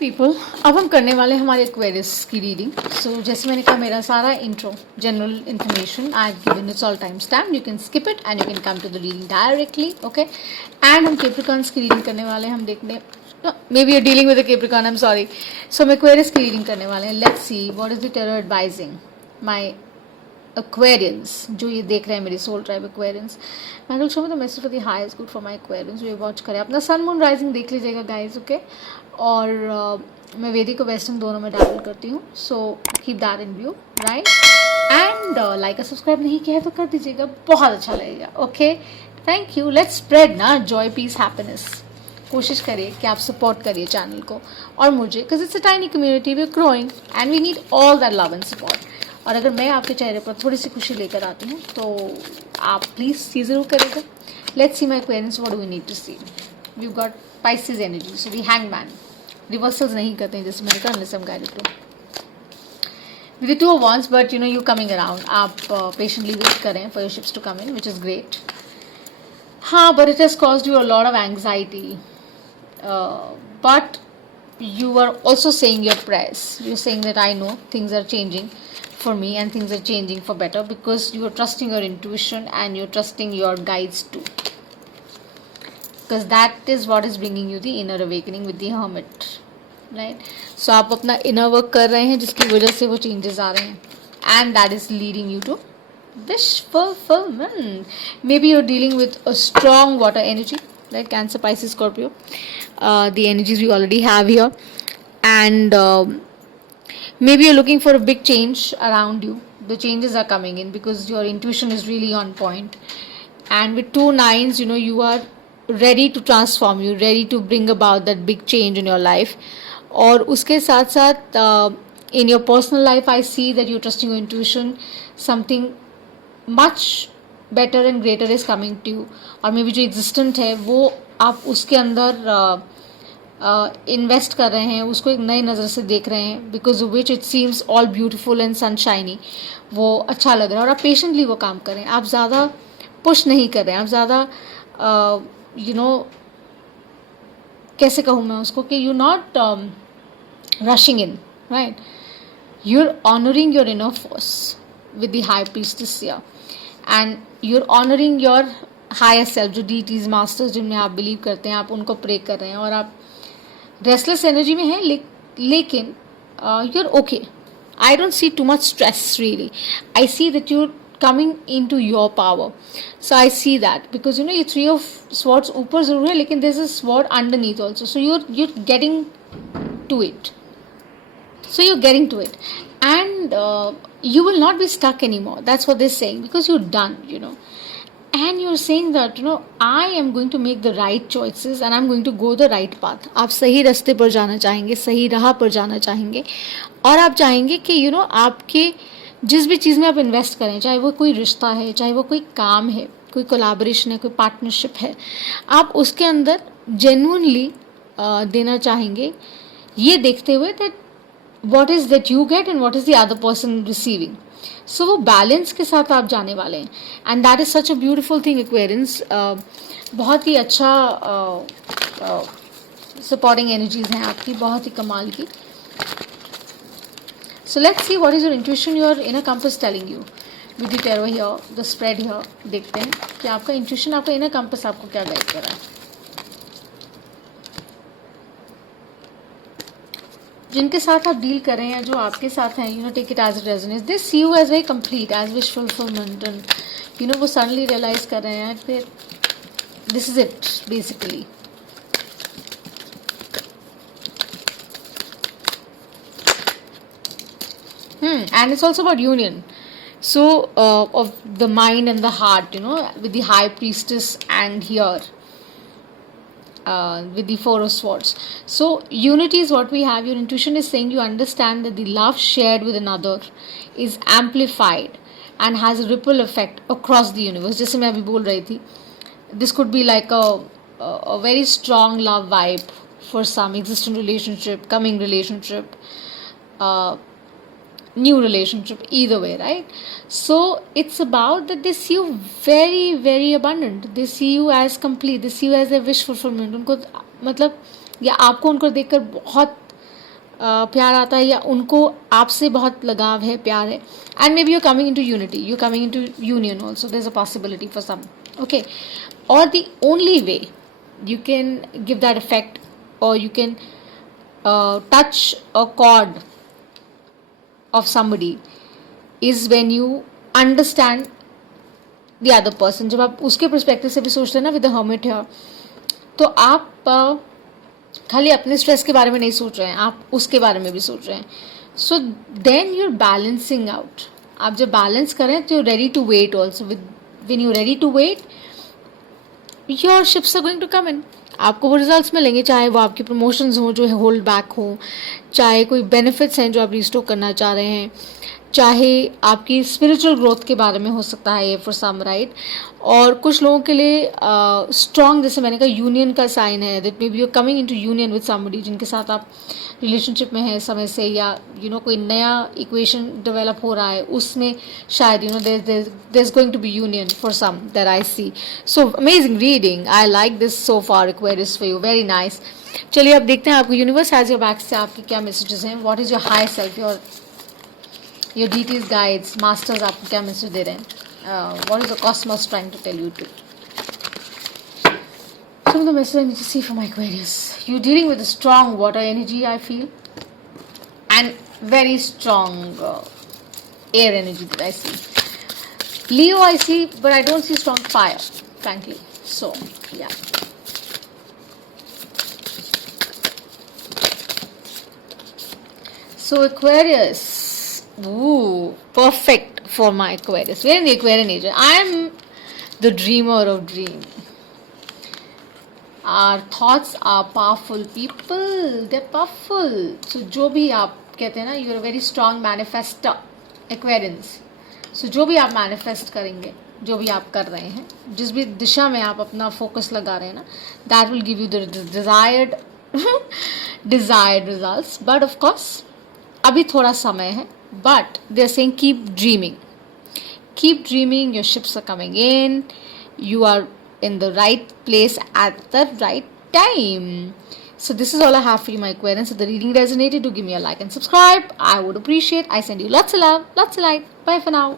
पीपल, अब हम करने वाले हैं हमारे एक्वेरियस की रीडिंग. सो जैसे मैंने कहा, मेरा सारा intro general information I have given it's all time stamp. You can skip it and you can come to the reading directly. Okay, and हम कैप्रिकॉर्न्स की रीडिंग करने वाले हैं. हम देखने maybe you dealing with the Capricorn, I am sorry. So हम Aquarius की reading करने वाले हैं. Let's see what is the tarot advising my Aquarians, जो ये देख रहे हैं मेरी soul tribe Aquarians. Michael show में the message for the high is good for my Aquarians. ये वॉच करें, अपना सन मून राइजिंग देख लीजिएगा गाइज. ओके, और मैं वैदिक और वेस्टर्न दोनों में डाबल करती हूँ. So keep that in view, right. And like और सब्सक्राइब नहीं किया है तो कर दीजिएगा, बहुत अच्छा लगेगा. Okay, thank you. Let's spread ना जॉय, पीस, हैप्पीनेस. कोशिश करिए कि आप सपोर्ट करिए चैनल को और मुझे, because it's a tiny community, we are growing and we need all that love and support. और अगर मैं आपके चेहरे पर थोड़ी सी खुशी लेकर आती हूँ तो आप प्लीज़ सी ज़रूर करेगा. Let's see my queries, what do we need to see. We got Pisces energy, so we hangman. Reversals नहीं करते हैं जैसे मैंने कहा, unless I am guided to. With the two of wands, but you know you coming around. आप patiently wait करें for your ships to come in, which is great. हाँ, but it has caused you a lot of anxiety. But you are also saying your prayers. You're saying that I know things are changing for me and things are changing for better, because you are trusting your intuition and you're trusting your guides too, because that is what is bringing you the inner awakening with the hermit, right? So आप अपना inner work कर रहे हैं जिसकी वजह से वो changes आ रहे हैं, and that is leading you to wish fulfillment. Maybe you're dealing with a strong water energy like Cancer, Pisces, Scorpio. The energies we already have here, and maybe you're looking for a big change around you. The changes are coming in because your intuition is really on point, and with 2 nines, you know, you are ready to transform, you're ready to bring about that big change in your life. और उसके साथ साथ in your personal life I see that you're trusting your intuition. Something much better and greater is coming to you, और may be जो एग्जिस्टेंट है वो आप उसके अंदर इन्वेस्ट कर रहे हैं, उसको एक नई नज़र से देख रहे हैं, because which it seems all beautiful and sunshiny. वो अच्छा लग रहा है और आप पेशेंटली वो काम करें. आप ज़्यादा पुश नहीं कर रहे हैं, आप ज़्यादा यू नो कैसे कहूँ मैं उसको, कि you not rushing in, right. You are honouring your inner force with the high priestess here, and you are honouring your higher self. जो डीटीज मास्टर्स जिनमें आप बिलीव करते हैं, आप उनको प्रे कर रहे हैं, और आप रेस्टलेस एनर्जी में हैं, लेकिन you are okay. I don't see too much stress really. I see that you are coming into your power. So I see that because you know ये 3 ऑफ स्वॉर्ड्स ऊपर जरूर है, लेकिन there is a sword underneath also. So you are getting to it. So you're getting to it, and you will not be stuck anymore. That's what they're saying, because you're done, you know. And you're saying that, you know, I am going to make the right choices and I'm going to go the right path. आप सही रास्ते पर जाना चाहेंगे, सही राह पर जाना चाहेंगे, और आप चाहेंगे कि you know आपके जिस भी चीज़ में आप इन्वेस्ट करें, चाहे वो कोई रिश्ता है, चाहे वो कोई काम है, कोई कोलैबोरेशन है, कोई पार्टनरशिप है, आप उसके अंदर जेन्युइनली देना चाहेंगे, ये देखते हुए that what is that you get and what is the other person receiving. So वो बैलेंस के साथ आप जाने वाले हैं, and that is such a beautiful thing Aquarians. बहुत ही अच्छा supporting energies हैं आपकी, बहुत ही कमाल की. So let's see what is your intuition, your inner compass telling you with the tarot here, the spread here. देखते हैं कि आपका intuition, आपका inner compass आपको क्या गाइड कर रहा है. जिनके साथ आप डील कर रहे हैं, जो आपके साथ हैं, you know take it as a resonance. They see you as very complete, as wish fulfilment, and you know वो सडनली रियलाइज कर रहे हैं फिर this is it basically. And it's also about union. So of the mind and the heart, you know, with the high priestess and here with the 4 of swords. So unity is what we have. Your intuition is saying you understand that the love shared with another is amplified and has a ripple effect across the universe. जैसे मैं अभी बोल रही थी, this could be like a very strong love vibe for some existing relationship, coming relationship, new relationship, either way, right? So it's about that they see you very very abundant, they see you as complete, they see you as a wish fulfillment. उनको मतलब या आपको उनको देखकर बहुत प्यार आता है या उनको आपसे बहुत लगाव है, प्यार है, and maybe you coming into unity, you coming into union also, there is a possibility for some. Okay, or the only way you can give that effect, or you can touch a chord of somebody, is when you understand the other person. जब आप उसके perspective से भी सोचते हैं ना, with the hermit here, तो आप खाली अपने स्ट्रेस के बारे में नहीं सोच रहे हैं, आप उसके बारे में भी सोच रहे हैं. So then you are balancing out. आप जब बैलेंस करें तो ready to wait also. When you ready to wait, your ships are going to come in. आपको वो रिजल्ट्स मिलेंगे, चाहे वो आपके प्रमोशंस हों जो होल्ड बैक हो, चाहे कोई बेनिफिट्स हैं जो आप रिस्टोर करना चाह रहे हैं, चाहे आपकी स्पिरिचुअल ग्रोथ के बारे में हो सकता है ये फॉर सम, राइट. और कुछ लोगों के लिए स्ट्रॉन्ग, जैसे मैंने कहा, यूनियन का साइन है. That may be you coming into union with somebody जिनके साथ आप रिलेशनशिप में हैं समय से, या कोई नया इक्वेशन डेवलप हो रहा है, उसमें शायद there is going to be union for some that I see. So amazing reading, I like this so far. Aquarius for you, very nice. चलिए अब देखते हैं आपको यूनिवर्स हैज योर बैक से आपकी क्या मैसेजेस हैं. What is your high self, your deities, guides, masters आपको क्या मैसेज दे रहे हैं. What is the cosmos trying to tell you to? Some of the messages I need to see for my Aquarius. You're dealing with a strong water energy, I feel, and very strong air energy that I see. Leo I see, but I don't see strong fire, frankly. So, yeah. So Aquarius, ooh, perfect for my Aquarius. We're in the Aquarian age. I'm the dreamer of dream. Our thoughts are powerful, people. They're powerful. So जो भी आप कहते हैं ना, you're a very strong manifester, Aquarians. So जो भी आप manifest करेंगे, जो भी आप कर रहे हैं, जिस भी दिशा में आप अपना फोकस लगा रहे हैं ना, that will give you the desired results. But of course अभी थोड़ा समय है. But they're saying keep dreaming. Keep dreaming, your ships are coming in, you are in the right place at the right time. So this is all I have for you, my Aquarians. If the reading resonated, do give me a like and subscribe. I would appreciate. I send you lots of love, lots of light. Bye for now.